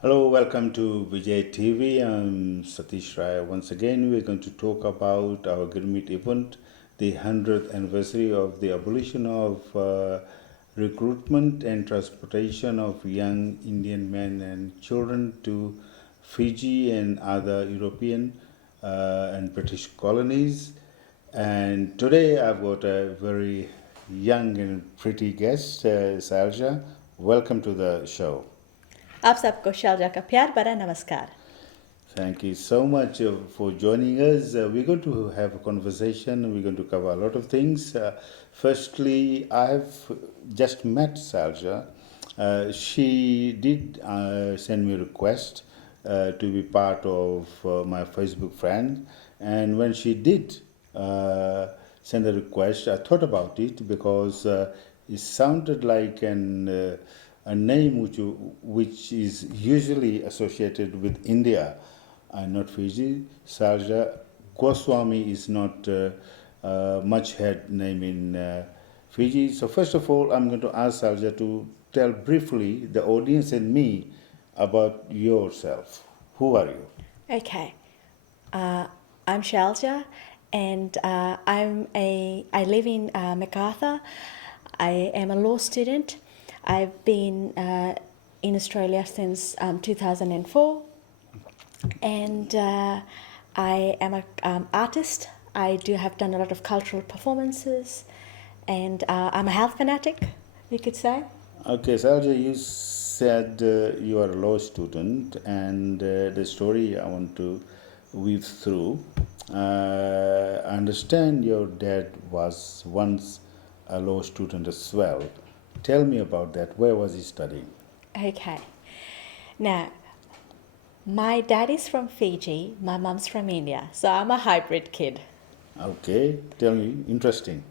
Hello, welcome to Vijay TV. I'm Satish Rai. Once again, we're going to talk about our Girmit event, the 100th anniversary of the abolition of recruitment and transportation of young Indian men and children to Fiji and other European and British colonies. And today I've got a very young and pretty guest, Shelja. Welcome to the show. आप सबको शेल्जा का प्यार भरा नमस्कार. Thank you so much for joining us. We're going to have a conversation. We're going to cover a lot of things. Firstly, I've just met Shelja. She did send me a request to be part of my Facebook friend. And when she did send a request, I thought about it because it sounded like a name which is usually associated with India and not Fiji. Shailja Goswami is not much heard name in Fiji. So first of all, I'm going to ask Shailja to tell briefly the audience and me about yourself. Who are you? Okay, I'm Shelja, and I live in MacArthur. I am a law student. I've been in Australia since 2004, and I am an artist. I do have done a lot of cultural performances, and I'm a health fanatic, you could say. Okay, Shailja, you said you are a law student, and the story I want to weave through. I understand your dad was once a law student as well. Tell me about that. Where was he studying? Okay. Now, my dad is from Fiji, my mom's from India, so I'm a hybrid kid. Okay, tell me. Interesting.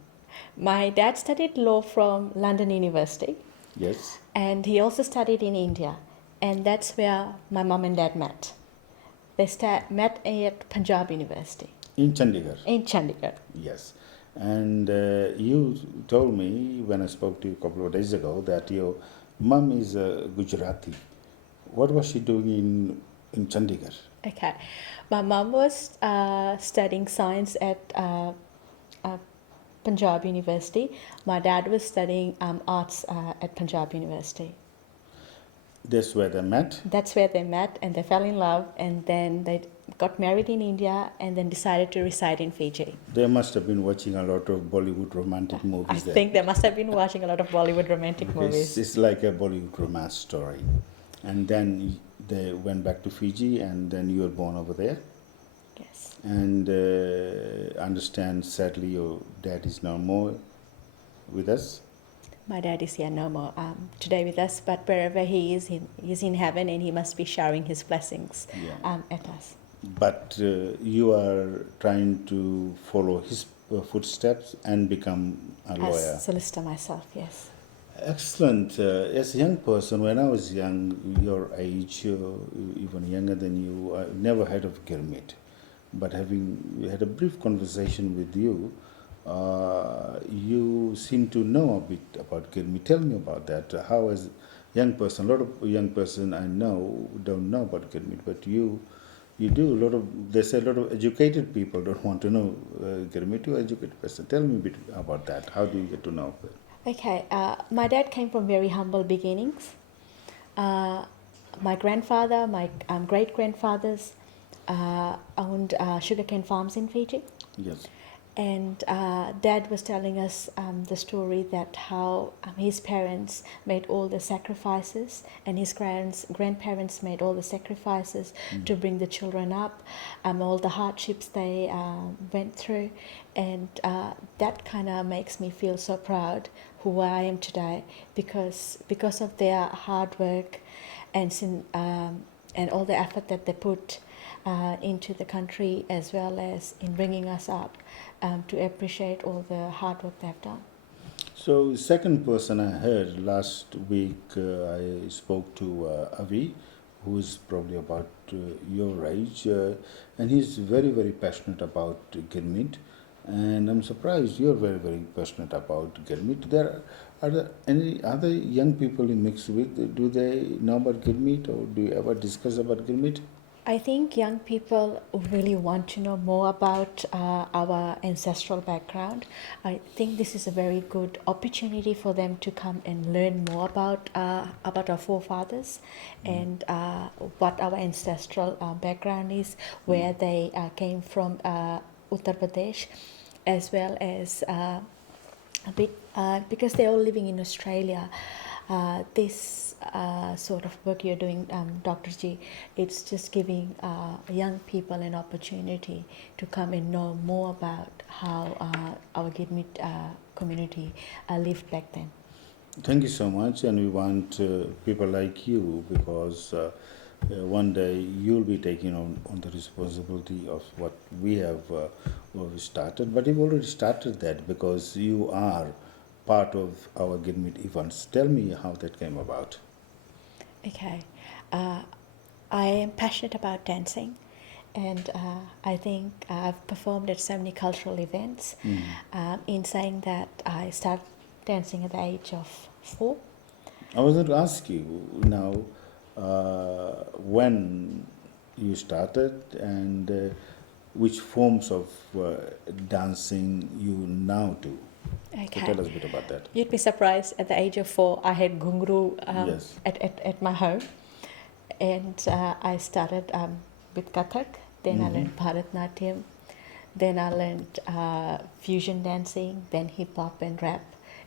My dad studied law from London University, Yes. and he also studied in India, and that's where my mom and dad met. They met at Punjab University In Chandigarh. in Chandigarh. Yes. And you told me when I spoke to you a couple of days ago that your mom is a Gujarati. What was she doing in Chandigarh? Okay. My mom was studying science at Punjab University. My dad was studying arts at Punjab University. That's where they met. That's where they met and they fell in love, and then they got married in India and then decided to reside in Fiji. They must have been watching a lot of Bollywood romantic I movies there. think they must have been watching a lot of Bollywood romantic It's, movies. it's like a Bollywood romance story. And then they went back to Fiji, and then you were born over there. Yes. And I understand, sadly, your dad is no more with us. My dad is here no more today with us, but wherever he is, he's in heaven and he must be showering his blessings Yeah. at us. But you are trying to follow his footsteps and become a lawyer. As solicitor myself, yes. Excellent. As a young person, when I was young, your age, even younger than you, I never heard of Girmit. But having had a brief conversation with you, you seem to know a bit about Girmit. Tell me about that. How, as a young person, a lot of young person I know don't know about Girmit, but you do a lot of. They say a lot of educated people don't want to know Girmit. You're an educated person. Tell me a bit about that. How do you get to know it? Okay, my dad came from very humble beginnings. My grandfather, my great grandfathers owned sugarcane farms in Fiji. Yes. And Dad was telling us the story that how his parents made all the sacrifices and his grandparents made all the sacrifices to bring the children up, all the hardships they went through. And that kind of makes me feel so proud who I am today because of their hard work and all the effort that they put into the country as well as in bringing us up to appreciate all the hard work they've done. So, second person I heard last week, I spoke to Avi, who is probably about your age, and he's very, very passionate about Girmit. And I'm surprised you're very, very passionate about Girmit. Are there any other young people you mix with? Do they know about Girmit, or do you ever discuss about Girmit? I think young people really want to know more about our ancestral background. I think this is a very good opportunity for them to come and learn more about our forefathers and what our ancestral background is, where they came from, Uttar Pradesh, as well as a bit because they're all living in Australia. This sort of work you're doing, Dr. G, it's just giving young people an opportunity to come and know more about how our Girmit community lived back then. Thank you so much, and we want people like you, because one day you'll be taking on the responsibility of what we have started. But you've already started that because you are part of our Girmit events. Tell me how that came about. Okay. I am passionate about dancing, and I think I've performed at so many cultural events. In saying that, I started dancing at the age of 4. I was going to ask you now when you started, and which forms of dancing you now do. Okay. So tell us a bit about that. You'd be surprised, at the age of 4, I had gungru Yes. at my home. And I started with Kathak, then I learned Bharatnatyam, then I learned fusion dancing, then hip hop and rap.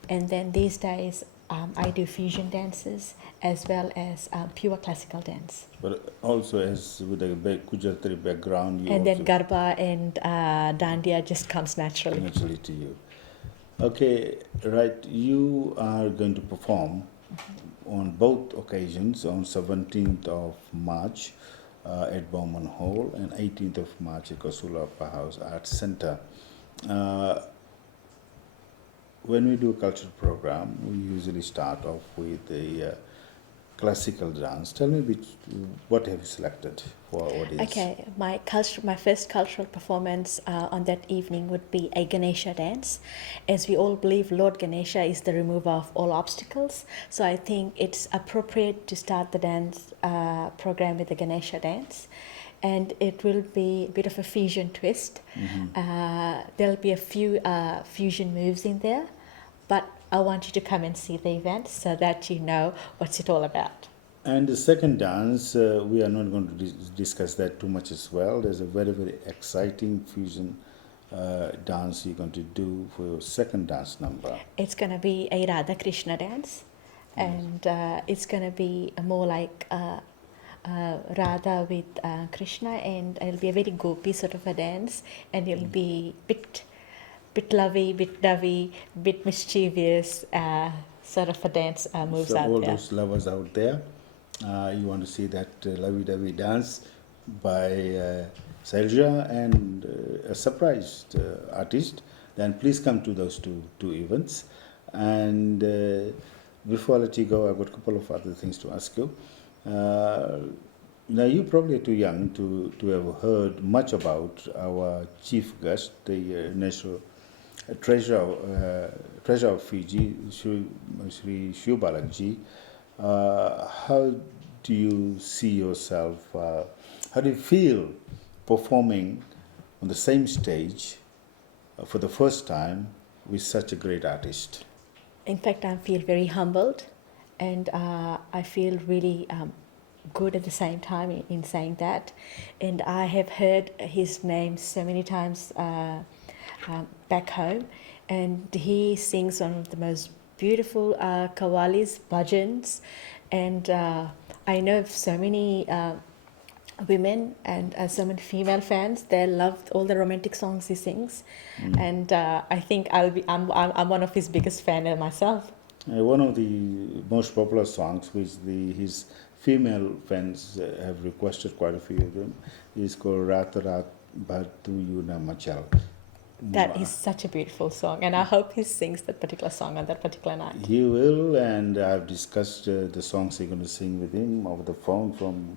And then these days I do fusion dances as well as pure classical dance. But also, as with a Gujarati background, you And also then Garba and Dandiya just comes naturally. naturally to you. Okay, right. You are going to perform on both occasions, on 17th of March at Bowman Hall and 18th of March at Kasula Upper House Arts Center. When we do a cultural program, we usually start off with a classical dance. Tell me a bit, what have you selected for our audience? Okay, my first cultural performance on that evening would be a Ganesha dance, as we all believe Lord Ganesha is the remover of all obstacles. So I think it's appropriate to start the dance program with the Ganesha dance, and it will be a bit of a fusion twist. There'll be a few fusion moves in there, but I want you to come and see the event so that you know what's it all about. And the second dance, we are not going to discuss that too much as well. There's a very, very exciting fusion dance you're going to do for your second dance number. It's going to be a Radha Krishna dance, and it's going to be more like Radha with Krishna, and it'll be a very gopi sort of a dance, and it'll be bit lovey, bit dovey, bit mischievous sort of a dance moves So out all there. those lovers out there, you want to see that lovey-dovey dance by Shelja and a surprised artist, then please come to those two events. And before I let you go, I've got a couple of other things to ask you. Now, you probably are too young to have heard much about our chief guest, the national treasure of Fiji, Sri Shiv Balakji. How do you see yourself? How do you feel performing on the same stage for the first time with such a great artist? In fact, I feel very humbled, and I feel really good at the same time in saying that. And I have heard his name so many times back home, and he sings one of the most beautiful qawwalis, bhajans, and I know of so many women and so many female fans. They love all the romantic songs he sings, and I think I'm one of his biggest fan myself. One of the most popular songs, which his female fans have requested, quite a few of them, is called Rat Rat Bhartu Yuna Machal. That is such a beautiful song, and I hope he sings that particular song on that particular night. He will, and I've discussed the songs he's going to sing with him over the phone from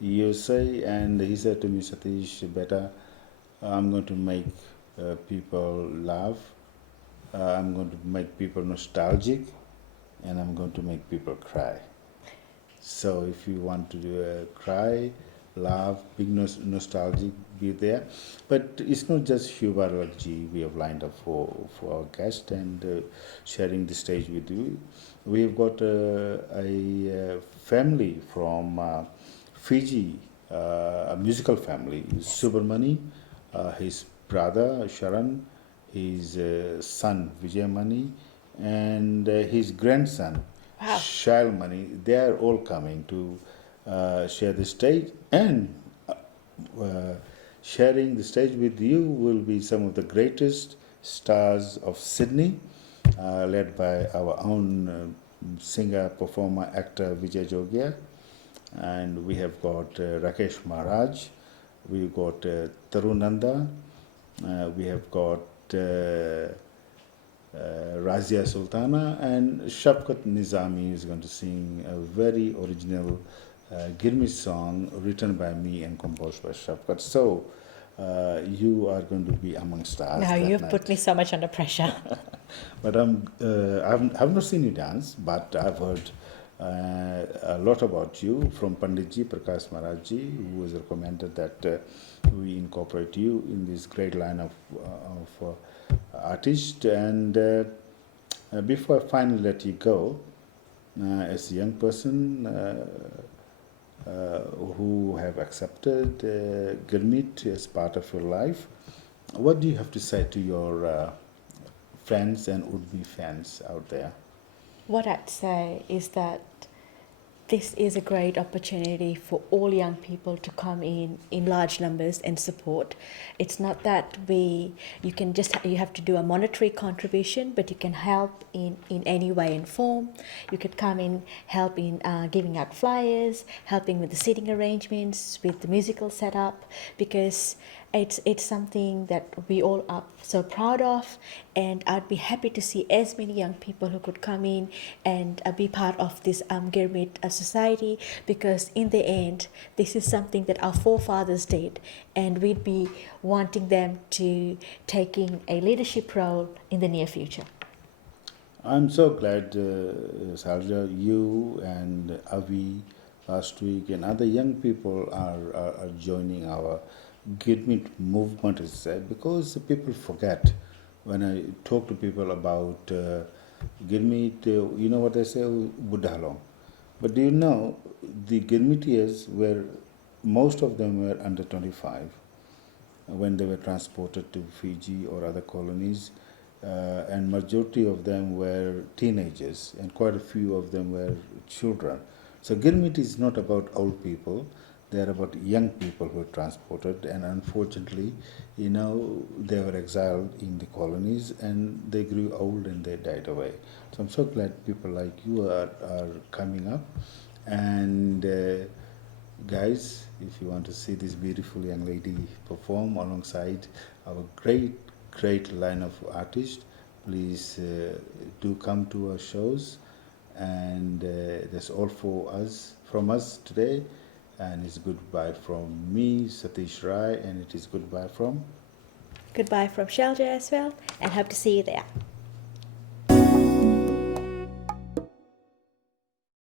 USA, and he said to me, Satish, better, I'm going to make people laugh. I'm going to make people nostalgic, and I'm going to make people cry. So if you want to do a cry, laugh, big nostalgic, be there. But it's not just Hubarji we have lined up for our guest and sharing the stage with you. We've got a family from Fiji, a musical family. Subramani, his brother Sharan, his son Vijayamani, and his grandson Wow. Shailmani. They are all coming to share the stage, and sharing the stage with you will be some of the greatest stars of Sydney, led by our own singer, performer, actor Vijay Jogia. And we have got Rakesh Maharaj, we've got Tarunanda, we have got Razia Sultana, and Shafqat Nizami is going to sing a very original Girmit song written by me and composed by Shafqat. So you are going to be amongst us. Now that you've night. put me so much under pressure. But I've not seen you dance, but I've heard a lot about you from Panditji Prakash Maharajji, who has recommended that we incorporate you in this great line of artists. And before I finally let you go, as a young person who have accepted Girmit as part of your life, what do you have to say to your friends and would-be fans out there? What I'd say is that this is a great opportunity for all young people to come in large numbers and support. It's not that you have to do a monetary contribution, but you can help in any way and form. You could come in, help in giving out flyers, helping with the seating arrangements, with the musical setup, because it's something that we all are so proud of, and I'd be happy to see as many young people who could come in and be part of this Girmit society, because in the end this is something that our forefathers did, and we'd be wanting them to taking a leadership role in the near future. I'm so glad, Shelja, you and Avi last week and other young people are joining our Girmit movement, because people forget. When I talk to people about Girmit, you know what they say, Buddhalong. But do you know the Girmitiyas were, most of them were under 25 when they were transported to Fiji or other colonies, and majority of them were teenagers, and quite a few of them were children. So Girmit is not about old people; they are about young people who were transported, and unfortunately, they were exiled in the colonies, and they grew old and they died away. So I'm so glad people like you are coming up, and. Guys, if you want to see this beautiful young lady perform alongside our great line of artists, please do come to our shows. And that's all from us today. And it's goodbye from me, Satish Rai, and it is goodbye from Goodbye from Shelja as well, and hope to see you there.